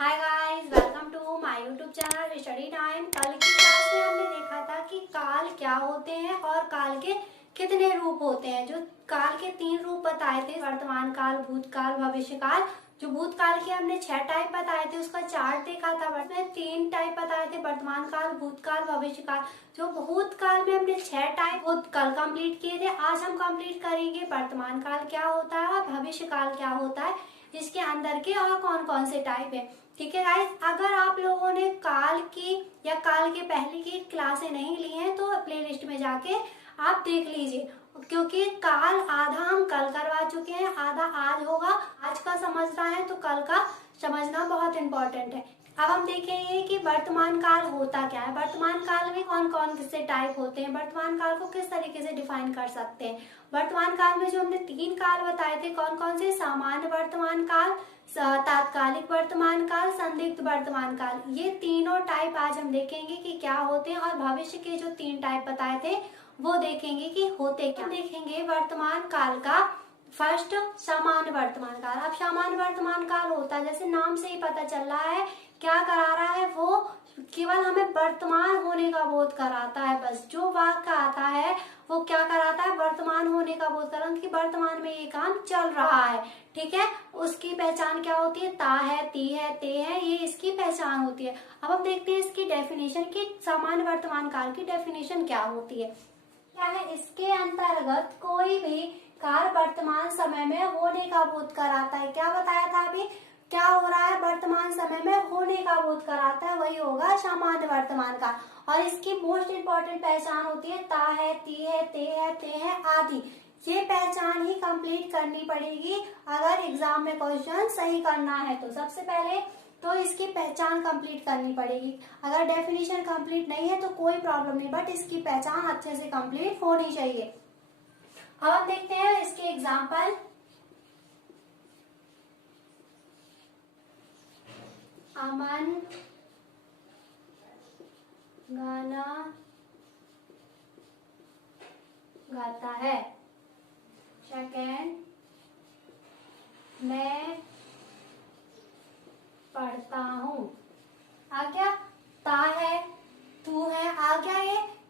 Hi guys, welcome to my YouTube channel study time. कल की class में हमने देखा था कि काल क्या होते हैं और काल के कितने रूप होते हैं। जो काल के 3 रूप बताए थे, वर्तमान काल, भूतकाल, भविष्य काल। जो भूतकाल के हमने 6 टाइप बताए थे, उसका चार्ट देखा था। उसमें 3 टाइप बताए थे, वर्तमान काल, भूतकाल, भविष्य काल। जो भूतकाल में हमने 6 टाइप कल कंप्लीट किए थे। आज हम कंप्लीट करेंगे वर्तमान काल क्या होता है और भविष्य काल क्या होता है, इसके अंदर के और कौन कौन से टाइप है। ठीक है गाइस, अगर आप लोगों ने काल की या काल के पहले की क्लासें नहीं ली हैं तो प्लेलिस्ट में जाके आप देख लीजिए, क्योंकि काल आधा हम कल करवा चुके हैं, आधा आज होगा। आज का समझना है तो कल का समझना बहुत इम्पोर्टेंट है। अब हम देखेंगे कि वर्तमान काल होता क्या है, वर्तमान काल में कौन कौन से टाइप होते हैं, वर्तमान काल को किस तरीके से डिफाइन कर सकते हैं। वर्तमान काल में जो हमने 3 काल बताए थे, कौन कौन से, सामान्य वर्तमान काल, तात्कालिक वर्तमान काल, संदिग्ध वर्तमान काल। ये तीनों टाइप आज हम देखेंगे कि क्या होते हैं, और भविष्य के जो 3 टाइप बताए थे वो देखेंगे कि होते क्या। देखेंगे वर्तमान काल का फर्स्ट, सामान्य वर्तमान काल। अब सामान्य वर्तमान काल होता है, जैसे नाम से ही पता चल रहा है, क्या करा रहा है, वो केवल हमें वर्तमान होने का बोध कराता है। बस जो वाक्य आता है वो क्या कराता है, वर्तमान होने का बोध कराता है कि वर्तमान में ये काम चल रहा है। ठीक है, उसकी पहचान क्या होती है, ता है, ती है, ते है, ये इसकी पहचान होती है। अब हम देखते हैं इसकी डेफिनेशन की, सामान्य वर्तमान काल की डेफिनेशन क्या होती है। क्या है, इसके अंतर्गत कोई भी कार्य वर्तमान समय में होने का बोध कराता है। क्या बताया था अभी, क्या हो रहा है, वर्तमान समय में होने का बोध कराता है, वही होगा सामान्य वर्तमान काल। और इसकी मोस्ट इंपॉर्टेंट पहचान होती है ता है, ती है, ते है आदि। ये पहचान ही कंप्लीट करनी पड़ेगी अगर एग्जाम में क्वेश्चन सही करना है तो। सबसे पहले तो इसकी पहचान कंप्लीट करनी पड़ेगी। अगर डेफिनेशन कंप्लीट नहीं है तो कोई प्रॉब्लम नहीं, बट इसकी पहचान अच्छे से कंप्लीट होनी चाहिए। अब हम देखते हैं इसके एग्जाम्पल। अमन गाना गाता है। सेकेंड, मैं पढ़ता हूँ। आ गया, ता है, तू है, आ गया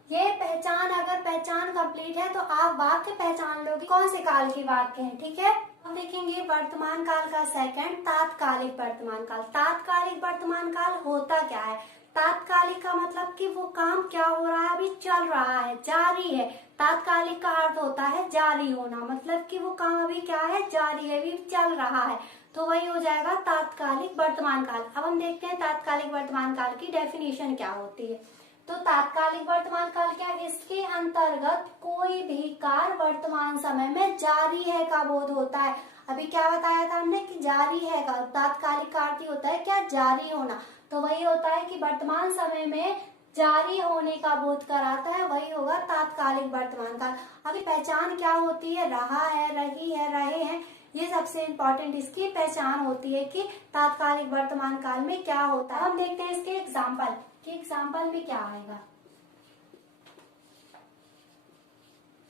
ये पहचान। अगर पहचान कंप्लीट है तो आप वाक्य पहचान लोगे कौन से काल के वाक्य हैं। ठीक है, अब देखेंगे वर्तमान काल का सेकंड, तात्कालिक वर्तमान काल। तात्कालिक वर्तमान काल होता क्या है, तात्कालिक का मतलब कि वो काम क्या हो रहा है, अभी चल रहा है, जारी है। तात्कालिक का अर्थ होता है जारी होना, मतलब कि वो काम अभी क्या है, जारी है, अभी चल रहा है, तो वही हो जाएगा तात्कालिक वर्तमान काल। अब हम देखते हैं तात्कालिक वर्तमान काल की डेफिनेशन क्या होती है। तो तात्कालिक वर्तमान काल क्या है, इसके अंतर्गत कोई भी कार्य वर्तमान समय में जारी है का बोध होता है। अभी क्या बताया था हमने कि जारी है का, तात्कालिक का अर्थ होता है क्या, जारी होना। तो वही होता है कि वर्तमान समय में जारी होने का बोध कराता है, वही होगा तात्कालिक वर्तमान काल। अभी पहचान क्या होती है, रहा है, रही है, रहे हैं, ये सबसे इम्पोर्टेंट इसकी पहचान होती है कि तात्कालिक वर्तमान काल में क्या होता है। हम देखते हैं इसके एग्जाम्पल कि एग्जाम्पल में क्या आएगा।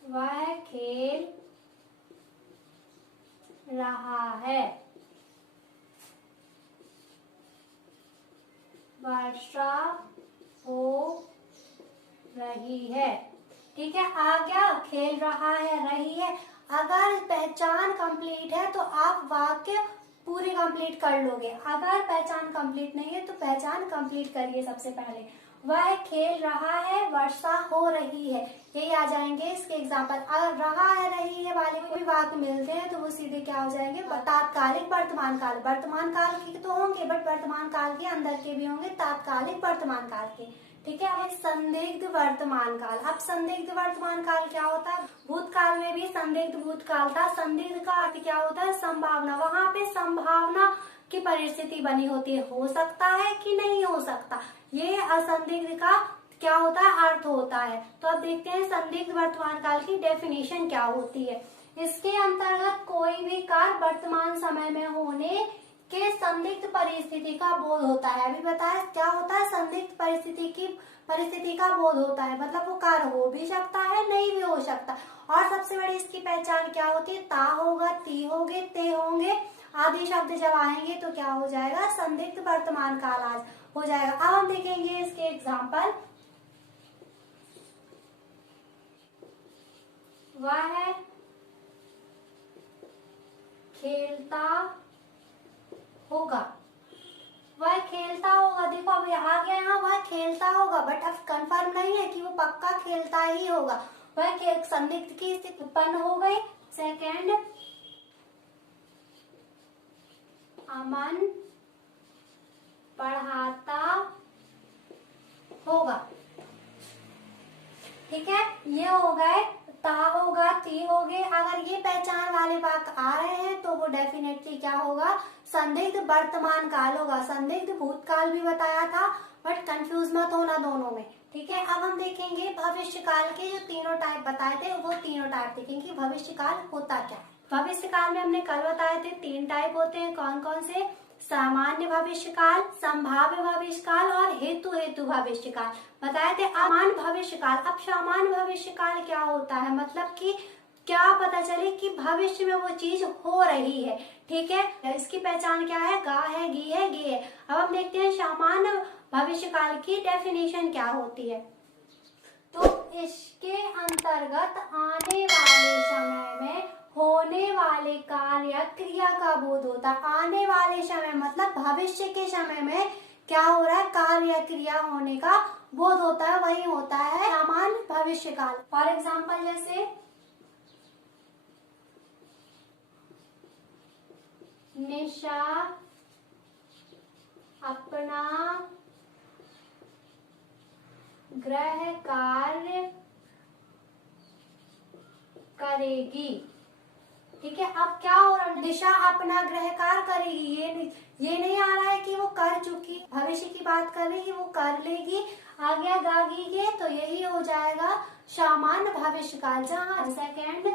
वह खेल रहा है। वर्षा हो रही है। ठीक है, आ गया, खेल रहा है, रही है। अगर पहचान कंप्लीट है तो आप वाक्य पूरे कंप्लीट कर लोगे। अगर पहचान कंप्लीट नहीं है तो पहचान कंप्लीट करिए। सबसे पहले वह खेल रहा है, वर्षा हो रही है, यही आ जाएंगे इसके एग्जाम्पल। अगर रहा है, रही है वाले कोई वाक्य मिलते हैं तो वो सीधे क्या हो जाएंगे, तात्कालिक वर्तमान काल। वर्तमान काल के तो होंगे, बट वर्तमान काल के अंदर के भी होंगे तात्कालिक वर्तमान काल के। ठीक है, अब संदिग्ध वर्तमान काल। अब संदिग्ध वर्तमान काल क्या होता है, भूतकाल में भी संदिग्ध भूतकाल था। संदिग्ध का अर्थ क्या होता है, संभावना। वहां पे संभावना की परिस्थिति बनी होती है, हो सकता है कि नहीं हो सकता, ये असंदिग्ध का क्या होता है, अर्थ होता है। तो अब देखते हैं संदिग्ध वर्तमान काल की डेफिनेशन क्या होती है। इसके अंतर्गत कोई भी कार्य वर्तमान समय में होने के संदिग्ध परिस्थिति का बोध होता है। अभी बताया क्या होता है, संदिग्ध परिस्थिति का बोध होता है, मतलब वो कार्य हो भी सकता है, नहीं भी हो सकता। और सबसे बड़ी इसकी पहचान क्या होती है, ता होगा, ती होंगे, ते होंगे, आदि शब्द जब आएंगे तो क्या हो जाएगा, संदिग्ध वर्तमान काल आज हो जाएगा। अब हम देखेंगे इसके एग्जाम्पल। वह खेलता होगा, वह खेलता होगा। देखो अब आ गया यहाँ वह खेलता होगा, बट अब कंफर्म नहीं है कि वो पक्का खेलता ही होगा। वह संदिग्ध की स्थिति उत्पन्न हो गई। सेकेंड, अमन पढ़ाता होगा। ठीक है, ये हो गए, ता होगा, ती हो गए। अगर ये पहचान वाले वाक्य आ रहे हैं तो वो डेफिनेटली क्या होगा, संदिग्ध वर्तमान काल होगा। संदिग्ध भूतकाल भी बताया था, बट कंफ्यूज मत होना दोनों में। ठीक है, अब हम देखेंगे भविष्य काल के जो तीनों टाइप बताए थे, वो तीनों टाइप देखेंगे भविष्य काल होता क्या। भविष्य काल में हमने कल बताए थे 3 टाइप होते हैं, कौन कौन से, सामान्य भविष्य काल, संभाव्य भविष्य काल और हेतु भविष्य काल बताए थे। अमान भविष्य काल, अब सामान्य भविष्य काल क्या होता है, मतलब कि क्या पता चले कि भविष्य में वो चीज हो रही है। ठीक है, इसकी पहचान क्या है, गा है, गी है, गे है। अब हम देखते हैं सामान्य भविष्य काल की डेफिनेशन क्या होती है। तो इसके अंतर्गत आने वाले समय में होने वाले कार्य क्रिया का बोध होता है। आने वाले समय मतलब भविष्य के समय में क्या हो रहा है, कार्य क्रिया होने का बोध होता है, वही होता है सामान्य भविष्य काल। फॉर एग्जाम्पल जैसे निशा अपना गृह कार्य करेगी। ठीक है, अब क्या हो रहा है, निशा अपना गृह कार्य करेगी। ये नहीं आ रहा है कि वो कर चुकी, भविष्य की बात कर रही है, वो कर लेगी। आ गया गागी के, तो यही हो जाएगा सामान्य भविष्य काल। जहाँ सेकेंड,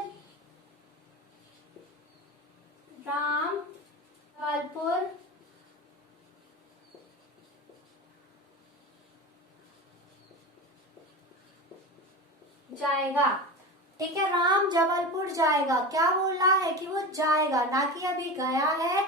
राम जबलपुर जाएगा। ठीक है, राम जबलपुर जाएगा, क्या बोल रहा है कि वो जाएगा, ना कि अभी गया है।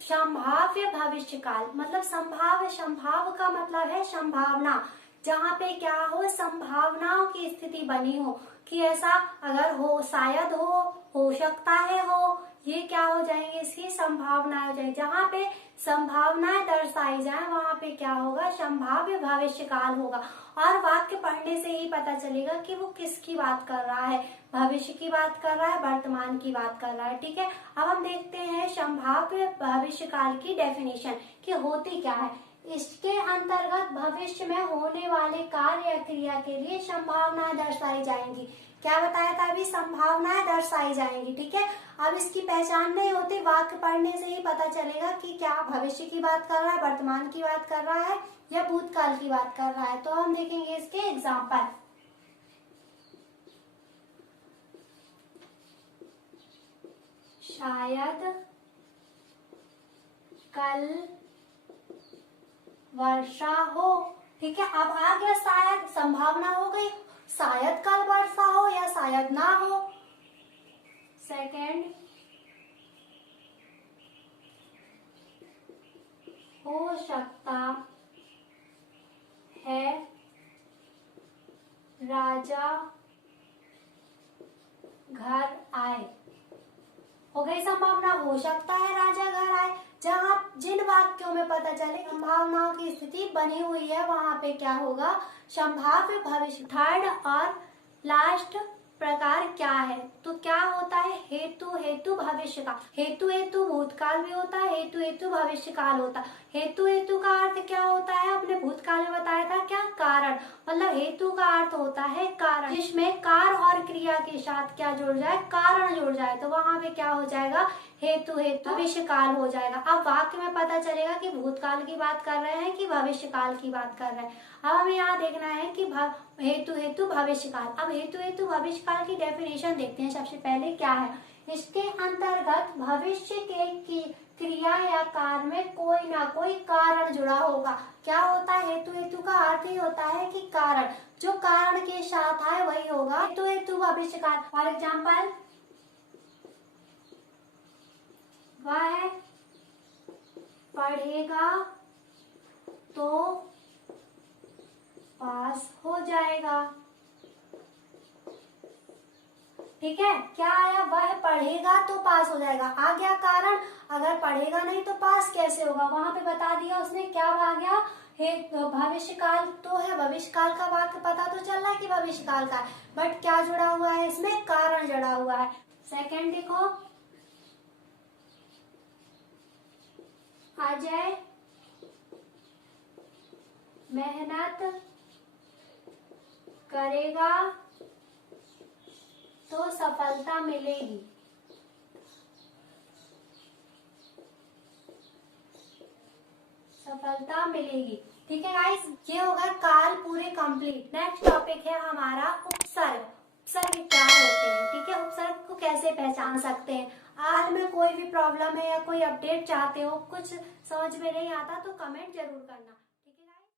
संभाव्य भविष्य काल मतलब संभाव्य, संभाव का मतलब है संभावना, जहाँ पे क्या हो, संभावनाओं की स्थिति बनी हो कि ऐसा अगर हो, शायद हो सकता है, हो, ये क्या हो जाएंगे, इसकी संभावनाएं हो जाएंगी। जहाँ पे संभावनाएं दर्शाई जाए वहां पे क्या होगा, संभाव्य भविष्य काल होगा। और वाक्य पढ़ने से ही पता चलेगा कि वो किसकी बात कर रहा है, भविष्य की बात कर रहा है, वर्तमान की बात कर रहा है। ठीक है, अब हम देखते हैं संभाव्य भविष्य काल की डेफिनेशन कि होती क्या है। इसके अंतर्गत भविष्य में होने वाले कार्य या क्रिया के लिए संभावनाएं दर्शाई जाएंगी। क्या बताया था अभी, संभावनाएं दर्शाई जाएंगी। ठीक है, अब इसकी पहचान नहीं होती, वाक्य पढ़ने से ही पता चलेगा कि क्या भविष्य की बात कर रहा है, वर्तमान की बात कर रहा है या भूतकाल की बात कर रहा है। तो हम देखेंगे इसके एग्जाम्पल। शायद कल वर्षा हो। ठीक है, अब आ गया शायद, संभावना हो गई, शायद कल वर्षा हो या शायद ना हो। सेकेंड, हो सकता है राजा घर आए। हो गई संभावना, हो सकता है राजा घर आए। जहाँ जिन वाक्यों में पता चले संभावनाओं की स्थिति बनी हुई है वहां पे क्या होगा, संभाव्य भविष्य। थर्ड और लास्ट प्रकार क्या है, तो क्या होता है, हेतु भविष्य काल। हेतु भूतकाल भी होता है, हेतु भविष्य काल होता है। हेतु का अर्थ क्या होता है, अपने भूतकाल में बताया था, क्या, कारण। मतलब हेतु का अर्थ होता है कारण, जिसमें कार और क्रिया के साथ क्या जुड़ जाए, कारण जुड़ जाए, तो वहां पे क्या हो जाएगा, हेतु भविष्य काल हो जाएगा। अब वाक्य में पता चलेगा कि भूतकाल की बात कर रहे हैं कि भविष्य काल की बात कर रहे हैं। अब हमें यहाँ देखना है कि हेतु भविष्य काल। अब हेतु भविष्य काल की डेफिनेशन देखते हैं। सबसे पहले क्या है, इसके अंतर्गत भविष्य की क्रिया या कार्य में कोई ना कोई कारण जुड़ा होगा। क्या होता है, हेतु का अर्थ ही होता है कि कारण, जो कारण के साथ आए वही होगा हेतु भविष्य काल। फॉर एग्जाम्पल, वह पढ़ेगा तो पास हो जाएगा। ठीक है, क्या आया? वह पढ़ेगा तो पास हो जाएगा। आ गया कारण, अगर पढ़ेगा नहीं तो पास कैसे होगा? वहां पे बता दिया उसने। क्या आ गया? भविष्य काल तो है, भविष्य काल का वाक्य पता तो चल रहा है कि भविष्य काल का है, बट क्या जुड़ा हुआ है इसमें? कारण जुड़ा हुआ है। सेकंड देखो, अजय मेहनत करेगा तो सफलता मिलेगी। सफलता मिलेगी। ठीक है गाइस, ये होगा काल पूरे कंप्लीट। नेक्स्ट टॉपिक है हमारा उपसर्ग। उपसर्ग क्या होते हैं? ठीक है, उपसर्ग को कैसे पहचान सकते हैं? हाल में कोई भी प्रॉब्लम है या कोई अपडेट चाहते हो, कुछ समझ में नहीं आता तो कमेंट जरूर करना।